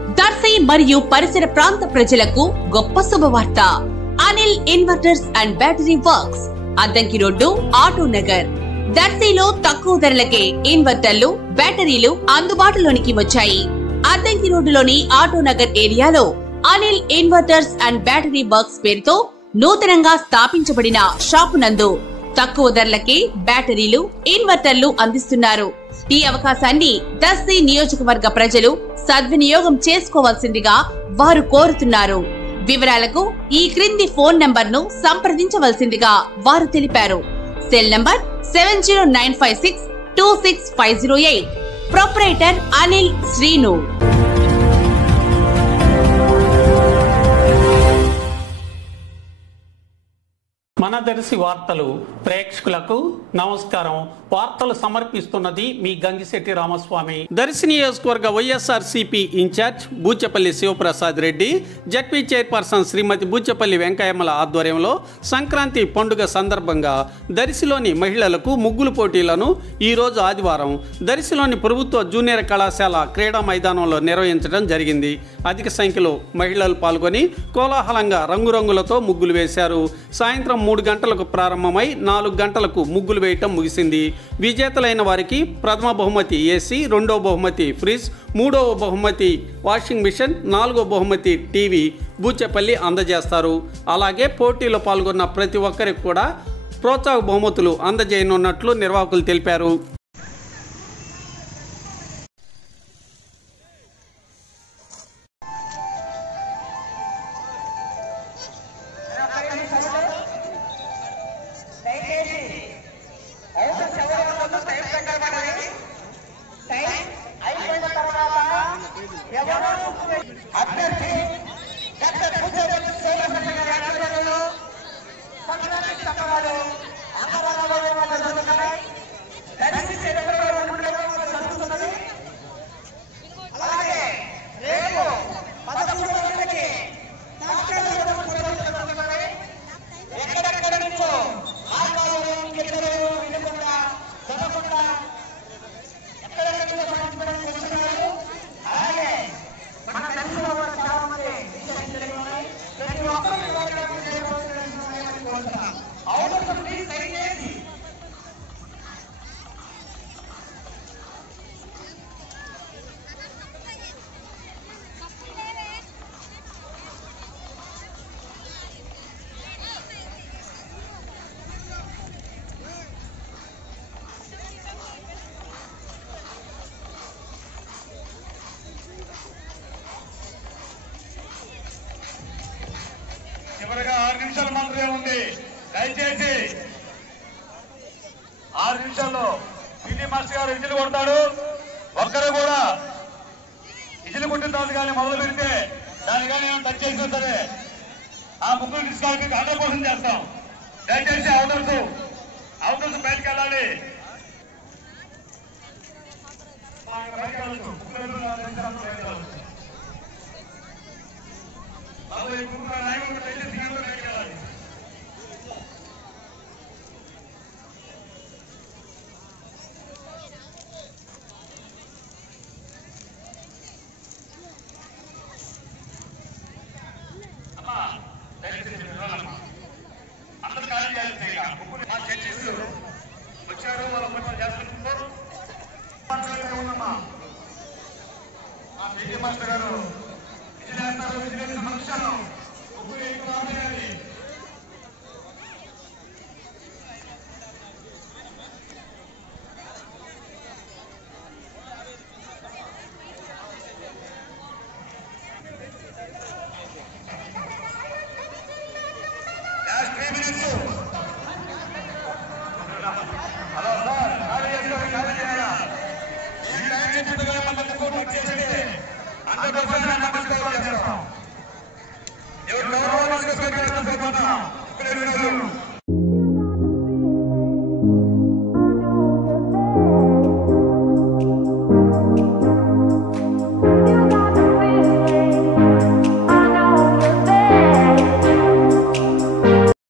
దర్శి మరియు పరిసర ప్రాంత ప్రజలకు గొప్ప శుభవార్త. Anil inverters and battery works, Addanki road, auto Nagar. దర్శిలో తక్కువ ధరలకే ఇన్వర్టర్లు, బ్యాటరీలు అందుబాటులోనికి వచ్చాయి. అద్దంకి రోడ్డులోని ఆటో నగర్ ఏరియాలో Anil inverters and battery works పేరుతో నూతనంగా స్థాపించబడిన షాపు నందు తక్కువ ధరలకే బ్యాటరీలు, ఇన్వర్టర్లు అందిస్తున్నారు. ఈ అవకాశాన్ని దర్శి నియోజకవర్గ ప్రజలు సద్వినియోగం చేసుకోవాల్సిందిగా వారు కోరుతున్నారు. వివరాలకు ఈ క్రింది ఫోన్ నంబర్ ను సంప్రదించవలసిందిగా వారు తెలిపారు. Cell number 7095626508. Proprietor Anil Srinu. మన దర్శి వార్తలు ప్రేక్షకులకు నమస్కారం. వార్తలు సమర్పిస్తున్నది మీ గంగిశెట్టి రామస్వామి. దర్శి నియోజకవర్గ YSRCP in-charge Buchepalli Sivaprasad Reddy, ZP chairperson Srimati Buchepalli వెంకయ్యమ్మల ఆధ్వర్యంలో సంక్రాంతి పండుగ సందర్భంగా దర్శిలోని మహిళలకు ముగ్గులు పోటీలను ఈరోజు ఆదివారం దర్శిలోని ప్రభుత్వ జూనియర్ కళాశాల క్రీడా మైదానంలో నిర్వహించడం జరిగింది. అధిక సంఖ్యలో మహిళలు పాల్గొని కోలాహలంగా రంగురంగులతో ముగ్గులు వేశారు. సాయంత్రం 3 గంటలకు ప్రారంభమై 4 గంటలకు ముగ్గులు వేయటం ముగిసింది. విజేతలైన వారికి ప్రథమ బహుమతి ఏసీ, రెండవ బహుమతి ఫ్రిడ్జ్, మూడవ బహుమతి వాషింగ్ మిషన్, 4వ బహుమతి టీవీ బూచెపల్లి అందజేస్తారు. అలాగే పోటీలో పాల్గొన్న ప్రతి ఒక్కరికి కూడా ప్రోత్సాహ బహుమతులు అందజేయనున్నట్లు నిర్వాహకులు తెలిపారు. చివరిగా 6 నిమిషాలు మాత్రమే ఉంది. దయచేసి 6 నిమిషాల్లో పీటీ మాస్టర్ గారు విజిల్ కొడతాడు. ఒక్కరు కూడా విజిల్ కొట్టిన తర్వాత కానీ మొదలు పెడితే దాని కానీ ఏమైనా టచ్ చేసినా సరే ఆ ముగ్గురు డిస్కాల్కి 100% చేస్తాం. దయచేసి అవుటర్స్ బయటకు వెళ్ళాలి. అందరూ ఖాళీ చేయాలి. మా జడ్జెస్ వచ్చారు, వాళ్ళ పనులు చేస్తున్నారు. మా పీటీ మాస్టర్ గారు విజిల్ వేస్తారు. విజిల్ వేసిన ఫంక్షన్ ముగ్గురు ఎక్కువ రావాలి. హలో సార్, ఖాళీ చేస్తారు, ఖాళీ చేయాలా? ఈ టైం చెప్పినట్టుగా మమ్మల్ని కోర్టు చేస్తే 100% చేస్తాం. ఎవరు గౌరవం